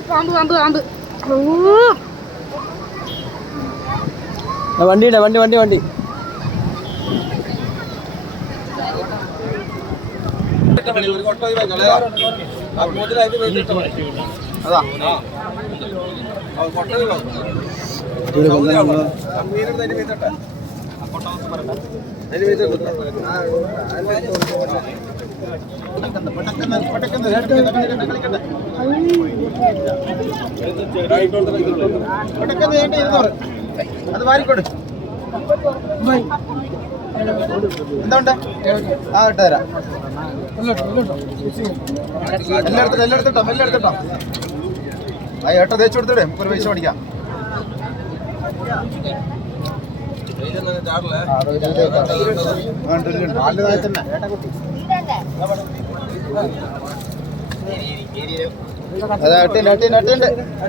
പാമ്പ് പാമ്പ് പാമ്പ് വണ്ടിയുടെ വണ്ടി വണ്ടി വണ്ടി അത് വാരിക്കോട് എന്തുണ്ട് ആ ഇട്ട് തരാം എല്ലായിടത്തും എല്ലായിടത്തും എല്ലായിടത്തും ആ ഏട്ട തേച്ചു കൊടുത്തിടേ ഒരു പൈസ മേടിക്കാം അതെ എട്ടുണ്ട് എട്ടുണ്ട് എട്ടുണ്ട്